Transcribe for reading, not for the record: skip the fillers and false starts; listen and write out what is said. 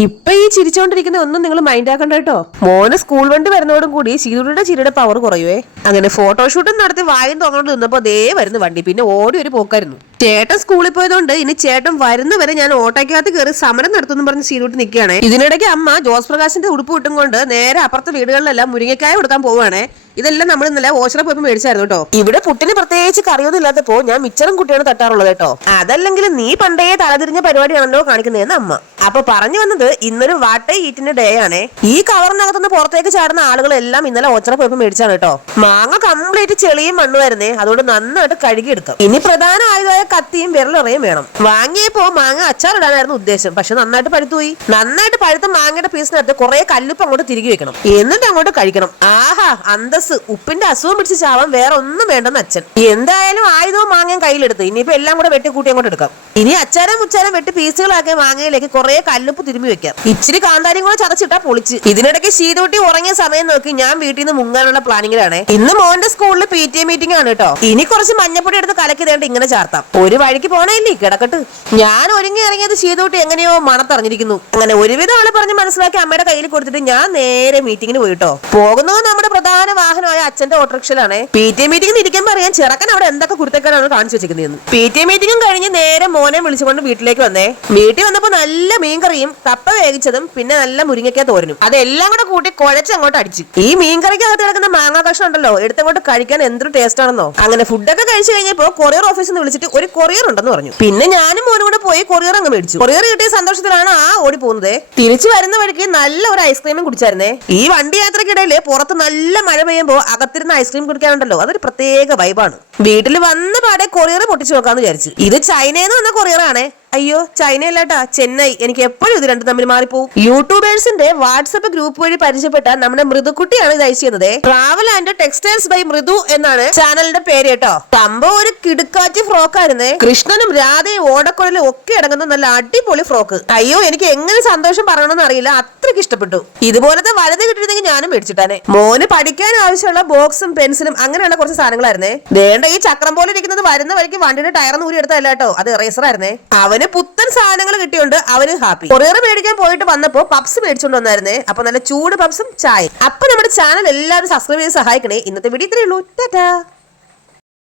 ഇപ്പൊ ഈ ചിരിച്ചോണ്ടിരിക്കുന്ന ഒന്നും നിങ്ങൾ മൈൻഡ് ആക്കണ്ട കേട്ടോ. മോന് സ്കൂൾ വണ്ടി വരുന്നതോടും കൂടി ശീതുടെ ചിരിയുടെ പവർ കുറയുവേ. അങ്ങനെ ഫോട്ടോഷൂട്ടും നടത്തി വായും തുറന്നോണ്ട് നിന്നപ്പോ ദേ വരുന്നു വണ്ടി. പിന്നെ ഓടി ഒരു പോക്കായിരുന്നു. ചേട്ടൻ സ്കൂളിൽ പോയതുകൊണ്ട് ഇനി ചേട്ടൻ വരുന്നവരെ ഞാൻ ഓട്ടോക്കകത്ത് കയറി സമരം നടത്തുന്നു പറഞ്ഞ് ശീതൂട്ട് നിൽക്കുകയാണ്. ഇതിനിടയ്ക്ക് അമ്മ ജോസ് പ്രകാശിന്റെ ഉടുപ്പ് ഇട്ടും കൊണ്ട് നേരെ അപ്പുറത്തെ വീടുകളിലെല്ലാം മുരിങ്ങക്കായ കൊടുക്കാൻ പോവുകയാണ്. ഇതെല്ലാം നമ്മൾ ഇന്നലെ ഓച്ചറ പോയപ്പോ മേടിച്ചായിരുന്നു കേട്ടോ. ഇവിടെ പുട്ടിന് പ്രത്യേകിച്ച് കറിയൊന്നും ഇല്ലാത്തപ്പോ ഞാൻ മിച്ചറും കുട്ടിയാണ് തട്ടാറുള്ളത് കേട്ടോ. അതല്ലെങ്കിൽ നീ പണ്ടേ തലതിരിഞ്ഞ പരിപാടിയാണല്ലോ കാണിക്കുന്നതെന്ന് അമ്മ. അപ്പൊ പറഞ്ഞു വന്നത് ഇന്നൊരു വാട്ടേ ഈറ്റിന്റെ ഡേ ആണ്. ഈ കവറിനകത്തുനിന്ന് പുറത്തേക്ക് ചാടുന്ന ആളുകളെല്ലാം ഇന്നലെ ഓച്ചറ പോയപ്പോ മേടിച്ചാണ് കേട്ടോ. മാങ്ങ കംപ്ലീറ്റ് ചെളിയും മണ്ണുമായിരുന്നേ. അതുകൊണ്ട് നന്നായിട്ട് കഴുകിയെടുക്കാം. ഇനി പ്രധാന ആയുധമായ കത്തിയും വിരലറിയും വേണം. വാങ്ങിയപ്പോ മാങ്ങ അച്ചാറിടാനായിരുന്നു ഉദ്ദേശം. പക്ഷെ നന്നായിട്ട് പഴുത്തുപോയി. നന്നായിട്ട് പഴുത്ത മാങ്ങയുടെ പീസിനകത്ത് കുറെ കല്ലുപ്പ് അങ്ങോട്ട് തിരികെ വെക്കണം. എന്നിട്ട് അങ്ങോട്ട് കഴിക്കണം. ആഹാ അന്തസ്. ഉപ്പിന്റെ അസുഖം പിടിച്ച് ചാവാൻ വേറെ ഒന്നും വേണ്ടെന്ന് അച്ഛൻ. എന്തായാലും ആയുധവും മാങ്ങയും കയ്യിലെടുത്ത് ഇനിയിപ്പോ എല്ലാം കൂടെ വെട്ടിക്കൂട്ടി അങ്ങോട്ട് എടുക്കാം. ഇനി അച്ചാരം മുച്ചാരം വെട്ടി പീസുകളാക്കിയ മാങ്ങയിലേക്ക് കുറെ കല്ലുപ്പ് തിരുമ്പി വെക്കാം. ഇച്ചിരി കാന്താരിയും കൂടെ ചതച്ചിട്ടാ പൊളിച്ച്. ഇതിനിടയ്ക്ക് ശീതൂട്ടി ഉറങ്ങിയ സമയം നോക്കി ഞാൻ വീട്ടിൽ നിന്ന് മുങ്ങാനുള്ള പ്ലാനിങ്ങിലാണ്. ഇന്ന് മോന്റെ സ്കൂളിൽ PTA മീറ്റിംഗ് ആണ് കേട്ടോ. ഇനി കുറച്ച് മഞ്ഞപ്പൊടി എടുത്ത് കലക്കി തേണ്ട ഇങ്ങനെ ചാർത്താം. ഒരു വഴിക്ക് പോണേല്ലേ കിടക്കട്ട്. ഞാൻ ഒരുങ്ങി ഇറങ്ങിയത് ശീതൂട്ടി എങ്ങനെയോ മണത്തറിഞ്ഞിരിക്കുന്നു. അങ്ങനെ ഒരുവിധം ആള് പറഞ്ഞ് മനസ്സിലാക്കി അമ്മയുടെ കയ്യിൽ കൊടുത്തിട്ട് ഞാൻ നേരെ മീറ്റിങ്ങിന് പോയിട്ടോ. പോകുന്നത് നമ്മുടെ പ്രധാന വാഹനമായ അച്ഛന്റെ ഓട്ടോറിക്ഷയിലാണ്. PTA മീറ്റിംഗിന് ഇരിക്കാൻ പറയാൻ ചെറുക്കൻ അവിടെ എന്തൊക്കെ കുടുത്തേക്കാനാണ് കാണിച്ചു വെച്ചിരിക്കുന്നത്. PTA മീറ്റിംഗും കഴിഞ്ഞ് നേരെ മോനെ വിളിച്ചുകൊണ്ട് വീട്ടിലേക്ക് വന്നേ. വീട്ടിൽ വന്നപ്പോ നല്ല മീൻകറിയും കപ്പ വേവിച്ചതും പിന്നെ നല്ല മുരിങ്ങയ്ക്ക തോരനും അതെല്ലാം കൂടെ കൂട്ടി കുഴച്ച് അങ്ങോട്ട് അടിച്ചു. ഈ മീൻകറിക്കകത്ത് കിടക്കുന്ന മാങ്ങാ കഷ്ണം ഉണ്ടല്ലോ എടുത്തങ്ങോട്ട് കഴിക്കാൻ എന്തൊരു ടേസ്റ്റ് ആണെന്നോ. അങ്ങനെ ഫുഡൊക്കെ കഴിച്ചു കഴിഞ്ഞപ്പോ കൊറിയർ ഓഫീസിൽ നിന്ന് വിളിച്ചിട്ട് ഒരു കൊറിയർ ഉണ്ടെന്ന് പറഞ്ഞു. പിന്നെ ഞാനും മോനും കൂടെ പോയി കൊറിയർ അങ്ങ് മേടിച്ചു. കൊറിയർ കിട്ടിയ സന്തോഷത്തിലാണ് ഓടി പോകുന്നത്. തിരിച്ചു വരുന്ന വഴിക്ക് നല്ല ഒരു ഐസ്ക്രീമും കുടിച്ചായിരുന്നേ. ഈ വണ്ടി യാത്രക്കിടയില് പുറത്ത് നല്ല മഴ പെയ്യുമ്പോ അകത്തിരുന്ന് ഐസ്ക്രീം കുടിക്കാനുണ്ടല്ലോ അതൊരു പ്രത്യേക വൈബാണ്. വീട്ടിൽ വന്ന പാടെ കൊറിയർ പൊട്ടിച്ചു നോക്കാന്ന് വിചാരിച്ചു. ഇത് ചൈനയിൽ നിന്ന് വന്ന കൊറിയർ ആണേ. അയ്യോ ചൈനയല്ലാട്ടാ ചെന്നൈ. എനിക്ക് എപ്പോഴും ഇത് രണ്ടും തമ്മിൽ മാറിപ്പോവും. യൂട്യൂബേഴ്സിന്റെ വാട്സ്ആപ്പ് ഗ്രൂപ്പ് വഴി പരിചയപ്പെട്ട നമ്മുടെ മൃദുക്കുട്ടിയാണ് ഇത് അയച്ചത്. ട്രാവൽ ആൻഡ് ടെക്സ്റ്റൈൽസ് ബൈ മൃദു എന്നാണ് ചാനലിന്റെ പേര് കേട്ടോ. സംഭവം ഒരു കിടുക്കാച്ചി ഫ്രോക്ക് ആയിരുന്നേ. കൃഷ്ണനും രാധയും ഓടക്കുഴലും ഒക്കെ അടങ്ങുന്ന നല്ല അടിപൊളി ഫ്രോക്ക്. അയ്യോ എനിക്ക് എങ്ങനെ സന്തോഷം പറയണമെന്ന് അറിയില്ല. അത്രയ്ക്ക് ഇഷ്ടപ്പെട്ടു. ഇതുപോലത്തെ വലുത് കിട്ടിയിരുന്നെങ്കിൽ ഞാനും മേടിച്ചിട്ടാനെ. മോന് പഠിക്കാൻ ആവശ്യമുള്ള ബോക്സും പെൻസിലും അങ്ങനെയുള്ള കുറച്ച് സാധനങ്ങളായിരുന്നേ. വേണ്ട ഈ ചക്രം പോലെ ഇരിക്കുന്നത് വരുന്ന വഴിക്ക് വണ്ടിയുടെ ടയർ ഊരി എടുത്തല്ല കേട്ടോ. അത് ഇറേസർ ആയിരുന്നേ. അവന് പുത്തൻ സാധനങ്ങൾ കിട്ടിയോണ്ട് അവന് ഹാപ്പി. കൊറിയർ മേടിക്കാൻ പോയിട്ട് വന്നപ്പോ പപ്സ് മേടിച്ചോണ്ട് വന്നായിരുന്നേ. അപ്പൊ നല്ല ചൂട് പപ്സും ചായ. അപ്പൊ നമ്മുടെ ചാനൽ എല്ലാവരും സബ്സ്ക്രൈബ് ചെയ്ത് സഹായിക്കണേ. ഇന്നത്തെ വീഡിയോ ഇത്രയേ ഉള്ളൂ. ടാറ്റാ.